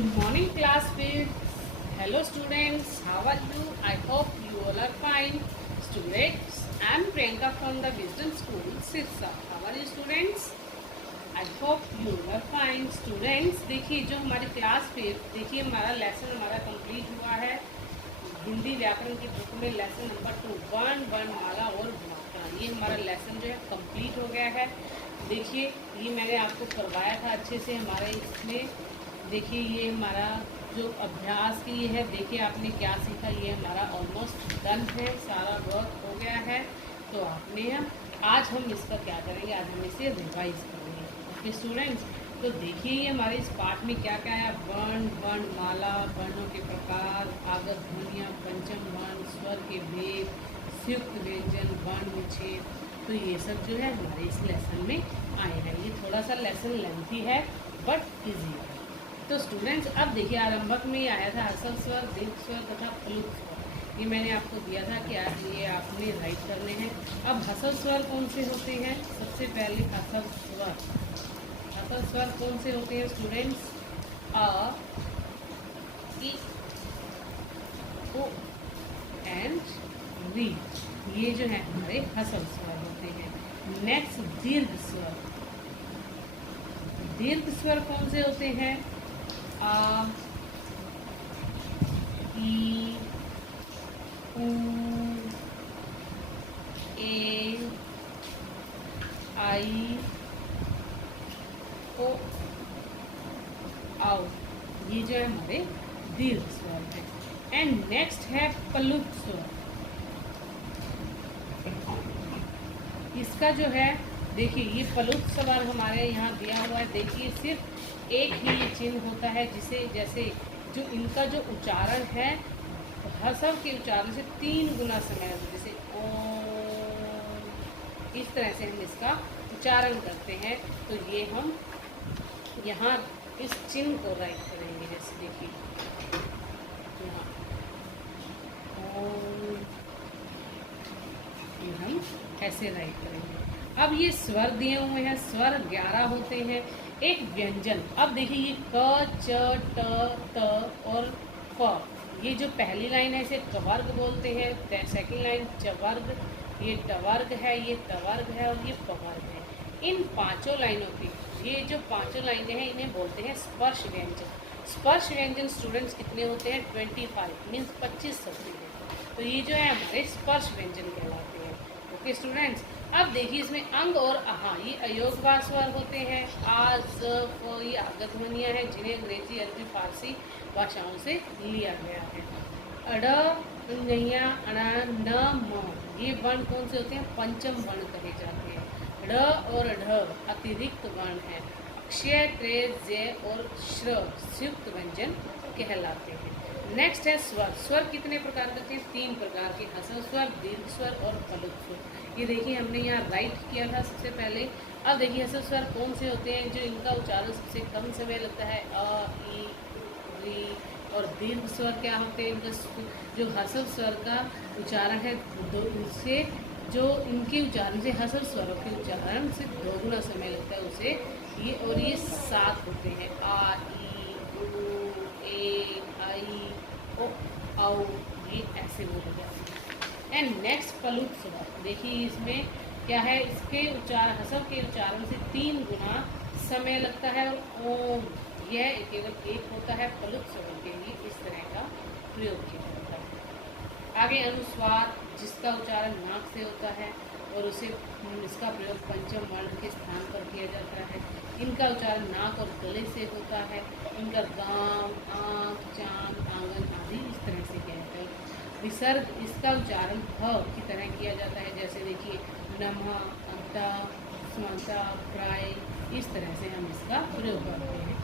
Good morning, class fifth. Hello, students. How are you? I hope you all are fine. Students, I am Priyanka from the Wisdom School, Sirsa. How are you, students? I hope you are fine. Students, देखिए जो हमारी class fifth, देखिए हमारा lesson हमारा complete हुआ है। हिंदी व्याकरण की बुक में लेसन नंबर 2 वर्णमाला और मात्रा, ये हमारा लेसन जो है कंप्लीट हो गया है। देखिए ये मैंने आपको करवाया था अच्छे से हमारे इसमें। देखिए ये हमारा जो अभ्यास की ये है, देखिए आपने क्या सीखा, ये हमारा ऑलमोस्ट डन है, सारा वर्क हो गया है। तो आपने आज हम इसका क्या करेंगे, आज हम इसे रिवाइज करेंगे। ओके स्टूडेंट्स, तो देखिए ये हमारे इस पाठ में क्या क्या है। वर्ण, वर्णमाला, वर्णों के प्रकार, आगत ध्वनियाँ, पंचम वर्ण, स्वर के भेद, संयुक्त व्यंजन, वर्ण विच्छेद, तो ये सब जो है हमारे इस लेसन में आए हैं। ये थोड़ा सा लेसन लेंथी है बट इजी है। तो स्टूडेंट्स अब देखिए आरंभक में ही आया था हसल स्वर, दीर्घ स्वर तथा प्लुत स्वर। ये मैंने आपको दिया था कि आज ये आपने राइट करने हैं। अब हसल स्वर कौन से होते हैं? सबसे पहले हसल स्वर, हसल स्वर कौन से होते हैं स्टूडेंट्स? अ, इ, ओ एंड री, ये जो है हमारे हसल स्वर होते हैं। नेक्स्ट दीर्घ स्वर, दीर्घ स्वर कौन से होते हैं? आ, ई, उ, ए, आई, ओ, आओ, ये जो है हमारे दीर्घ स्वर है। एंड नेक्स्ट है प्लुत स्वर। इसका जो है देखिए ये प्लुत स्वर हमारे यहाँ दिया हुआ है। देखिए सिर्फ एक ही ये चिन्ह होता है, जिसे जैसे जो इनका जो उच्चारण है हसव के उच्चारण से 3 गुना समय होता है। जैसे ओ, इस तरह से हम इसका उच्चारण करते हैं। तो ये हम यहाँ इस चिन्ह को राइट करेंगे। जैसे देखिए यहाँ ओ, ये हम ऐसे राइट करेंगे। अब ये स्वर दिए हुए हैं, स्वर 11 होते हैं। एक व्यंजन, अब देखिए ये क, च, ट, त और फ, ये जो पहली लाइन है इसे कवर्ग बोलते हैं। सेकंड लाइन चवर्ग, ये टवर्ग है, ये तवर्ग है और ये पवर्ग है। इन पांचों लाइनों की, ये जो पांचों लाइनें हैं इन्हें बोलते हैं स्पर्श व्यंजन। स्पर्श व्यंजन स्टूडेंट्स कितने होते हैं? 25 मीन्स 25 होते हैं। तो ये जो है हमारे स्पर्श व्यंजन कहलाते हैं। ओके स्टूडेंट्स, अब देखिए इसमें अंग और आहा, ये अयोगवाह स्वर होते हैं। आ, ज, फ, ये आगत ध्वनियाँ हैं जिन्हें अंग्रेजी, अरबी, फारसी भाषाओं से लिया गया है। अड़, नैया, अणा, न, म, ये वर्ण कौन से होते हैं? पंचम वर्ण कहे जाते हैं। ड़ और ढ अतिरिक्त वर्ण हैं। क्षय, त्रे, जय और श्र संयुक्त व्यंजन कहलाते हैं। नेक्स्ट है स्वर। स्वर कितने प्रकार के हैं? 3 प्रकार के, हसल स्वर, दीर्घ स्वर और प्लुत स्वर। ये देखिए हमने यहाँ राइट किया था सबसे पहले। अब देखिए हसल स्वर कौन से होते हैं जो इनका उच्चारण सबसे कम समय लगता है? अ, ई, री। और दीर्घ स्वर क्या होते हैं? इनका जो हसल स्वर का उच्चारण है उससे, जो इनके उच्चारण से, हसल स्वरों के उच्चारण से 2 गुना समय लगता है उसे। ये और ये 7 होते हैं। आ, ई, उ, ए, आई, ओ, आओ, ये ऐसे बोले जाते हैं। एंड नेक्स्ट प्लुत स्वर, देखिए इसमें क्या है? इसके उच्चारण, हसव के उच्चारण से 3 गुना समय लगता है। और ओ, यह केवल एक होता है। प्लुत स्वर के लिए इस तरह का प्रयोग किया जाता है। आगे अनुस्वार, जिसका उच्चारण नाक से होता है और उसे इसका प्रयोग पंचम वर्ण के स्थान पर किया जाता है। इनका उच्चारण नाक और गले से होता है। इनका गांव, आँख, चांद, आंगन आदि इस तरह से किया जाता है। विसर्ग, इसका उच्चारण ह की तरह किया जाता है। जैसे देखिए नमः, अंता, स्मता, प्राय, इस तरह से हम इसका प्रयोग करते हैं।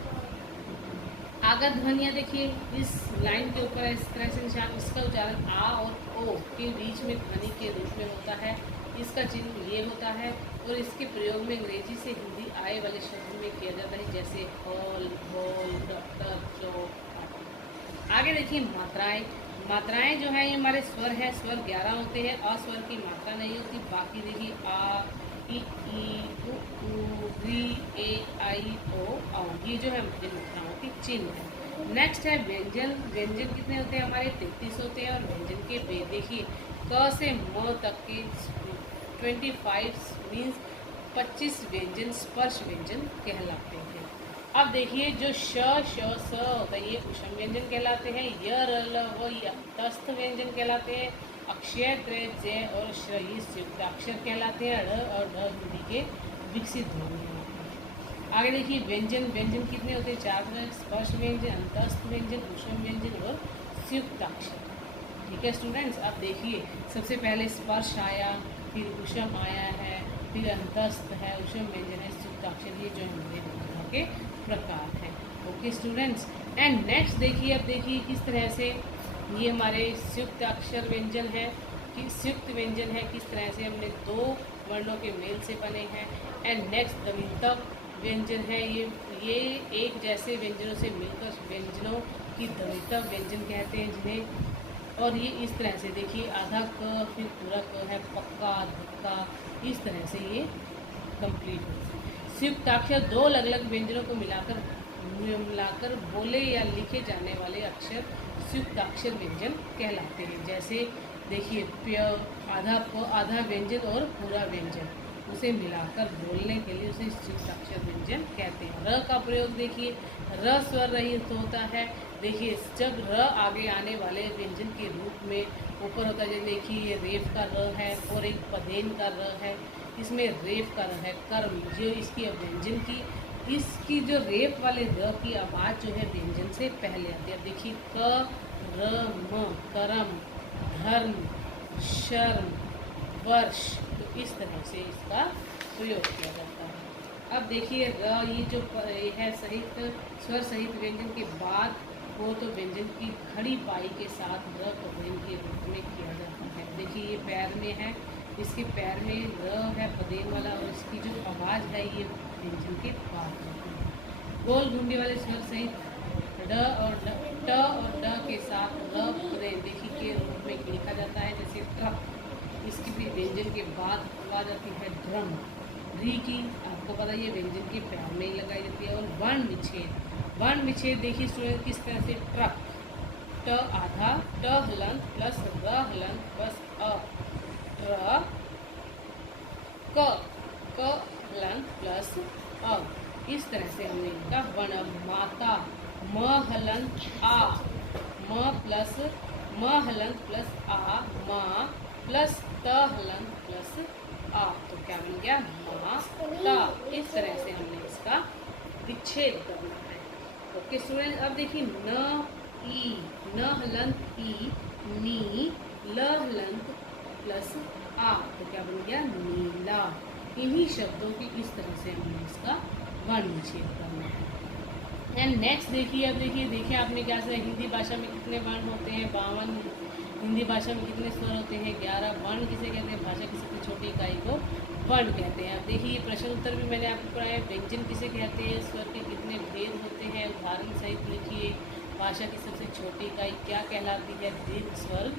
आगत ध्वनियाँ देखिए इस लाइन के ऊपर इस तरह से निशान, इसका उच्चारण आ और ओ के बीच में ध्वनि के रूप में होता है। इसका चिन्ह ये होता है और इसके प्रयोग में अंग्रेजी से हिंदी आए वाले शब्द में किया जाता है। जैसे हॉल, हॉल, डॉक्टर, चौक। आगे देखिए मात्राएं। मात्राएं जो है ये हमारे स्वर है। स्वर 11 होते हैं। अस्वर की मात्रा नहीं होती। बाकी देखिए आ, ई उ री ए आई ओ औ, ये जो है मुझे मुद्राओं की चिन्ह है। नेक्स्ट है व्यंजन। व्यंजन कितने होते हैं हमारे? 33 होते हैं। और व्यंजन के वे देखिए क से म तक के 25 मीन्स 25 व्यंजन स्पर्श व्यंजन कहलाते हैं। अब देखिए जो श स होता है ये उष्म व्यंजन कहलाते हैं। य र ल व ये तस्थ व्यंजन कहलाते हैं। अक्षय त्रय जय और श्र ये संयुक्ताक्षर कहलाते हैं। ढ़ और ढ हिंदी के विकसित ध्वनि होते हैं। आगे देखिए व्यंजन। व्यंजन कितने होते हैं? 4 तरह। स्पर्श व्यंजन, अंतस्थ व्यंजन, उष्म व्यंजन और संयुक्ताक्षर। ठीक है स्टूडेंट्स, अब देखिए सबसे पहले स्पर्श आया, फिर उष्म आया है, फिर अंतस्थ है, उष्म व्यंजन है, संयुक्ताक्षर। ये जो हमारे व्यंजनों के प्रकार हैं। ओके स्टूडेंट्स, एंड नेक्स्ट देखिए, अब देखिए किस तरह से ये हमारे संयुक्त अक्षर व्यंजन है कि संयुक्त व्यंजन है, किस तरह से हमने 2 वर्णों के मेल से बने हैं। एंड नेक्स्ट द्वनितक व्यंजन है। ये एक जैसे व्यंजनों से मिलकर व्यंजनों की द्वनितक व्यंजन कहते हैं जिन्हें। और ये इस तरह से देखिए आधा क, फिर पूरा क है, पक्का, धक्का, इस तरह से ये कंप्लीट होता है। संयुक्ताक्षर 2 अलग अलग व्यंजनों को मिलाकर बोले या लिखे जाने वाले अक्षर संयुक्ताक्षर व्यंजन कहलाते हैं। जैसे देखिए प्य, आधा प, आधा व्यंजन और पूरा व्यंजन, उसे मिलाकर बोलने के लिए उसे संयुक्ताक्षर व्यंजन कहते हैं। र का प्रयोग देखिए, र स्वर रहित होता है। देखिए जब र आगे आने वाले व्यंजन के रूप में ऊपर होता है, जैसे देखिए ये रेफ का र है और एक पदेन का र है। इसमें रेफ का र है कर्म, जो इसकी व्यंजन की इसकी जो रेफ वाले र की आवाज़ जो है व्यंजन से पहले आती है। अब देखिए क, र, म, करम, धर्म, शर्म, वर्ष, तो इस तरह से इसका प्रयोग किया जाता है। अब देखिए र ये जो है सहित स्वर सहित व्यंजन के बाद हो तो व्यंजन की खड़ी पाई के साथ र को पदेन के रूप में किया जाता है। देखिए ये पैर में है, इसके पैर में र है पदेन वाला, और इसकी जो आवाज़ है ये व्यंजन के बाद होती है। गोल घुंडी वाले स्वर सहित ड और ट और ड के साथ र पदेन देखिए के रूप में लिखा जाता है। जैसे ट्रक, इसकी भी व्यंजन के बाद आवाज़ आती है ड्रम। री की आपको पता है ये व्यंजन के पैर में ही लगाई जाती है। और वर्ण विच्छेद, वर्ण विच्छेद देखिए स्टूडेंट किस तरह से ट्रक, ट आधा, ट हलंत प्लस र हलंत प्लस अ, ट्र, क हलंत प्लस अ, इस तरह से हमने इनका वर्ण। माता, म हलंत आ, म प्लस म हलंत प्लस आ, मा प्लस त हलंत प्लस आ, तो क्या बन गया? माता। इस तरह से हमने इसका विच्छेद करना है। ओके स्टूडेंट, अब देखिए न ई, न हलंत ई, नी, ल हलंत प्लस आ, तो क्या बन गया? नीला। इन्हीं शब्दों की इस तरह से हमने इसका वर्ण विच्छेद करना है। एंड नेक्स्ट देखिए, अब देखिए आपने क्या से हिंदी भाषा में कितने वर्ण होते हैं? 52। हिंदी भाषा में कितने स्वर होते हैं? 11। वर्ण किसे कहते हैं? भाषा की सबसे छोटी इकाई को वर्ण कहते हैं। अब देखिए ये प्रश्न उत्तर भी मैंने आपको पढ़ाया। व्यंजन किसे कहते हैं? स्वर के कितने भेद होते हैं? उदाहरण सहित लिखिए। भाषा की सबसे छोटी इकाई क्या कहलाती है? दीर्घ स्वर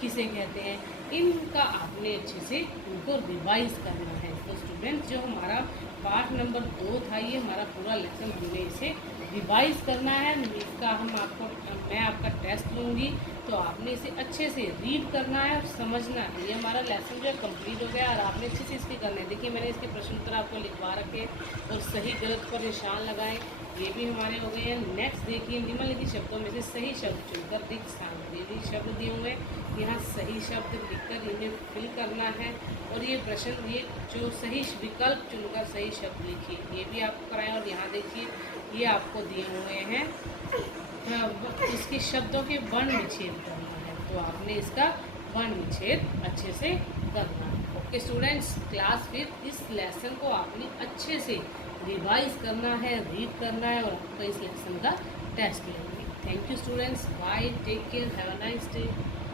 किसे कहते हैं? इनका आपने अच्छे से इनको रिवाइज करना है। तो स्टूडेंट्स जो हमारा पार्ट नंबर 2 था, ये हमारा पूरा लेसन हमने इसे रिवाइज करना है। इसका मैं आपका टेस्ट लूँगी, तो आपने इसे अच्छे से रीड करना है और समझना है। ये हमारा लेसन जो है कंप्लीट हो गया और आपने अच्छे से इसके करना है। देखिए मैंने इसके प्रश्न उत्तर आपको लिखवा रखे और सही गलत पर निशान लगाए, ये भी हमारे हो गए हैं। नेक्स्ट देखिए निम्नलिखित शब्दों में से सही शब्द चुनकर रिक्त स्थान पर शब्द दिए हुए, यहाँ सही शब्द लिखकर इन्हें फिल करना है। और ये प्रश्न, ये जो सही विकल्प चुनकर सही शब्द लिखिए, ये भी आपको कराएं। और यहाँ देखिए ये आपको दिए हुए हैं इसके शब्दों के वर्ण विच्छेद करना है, तो आपने इसका वर्ण विच्छेद अच्छे से करना है। ओके स्टूडेंट्स, क्लास 5 इस लेसन को आपने अच्छे से रिवाइज करना है, रीड करना है और आपका इस लेसन का टेस्ट लेंगे। Thank you students, bye, take care, have a nice day.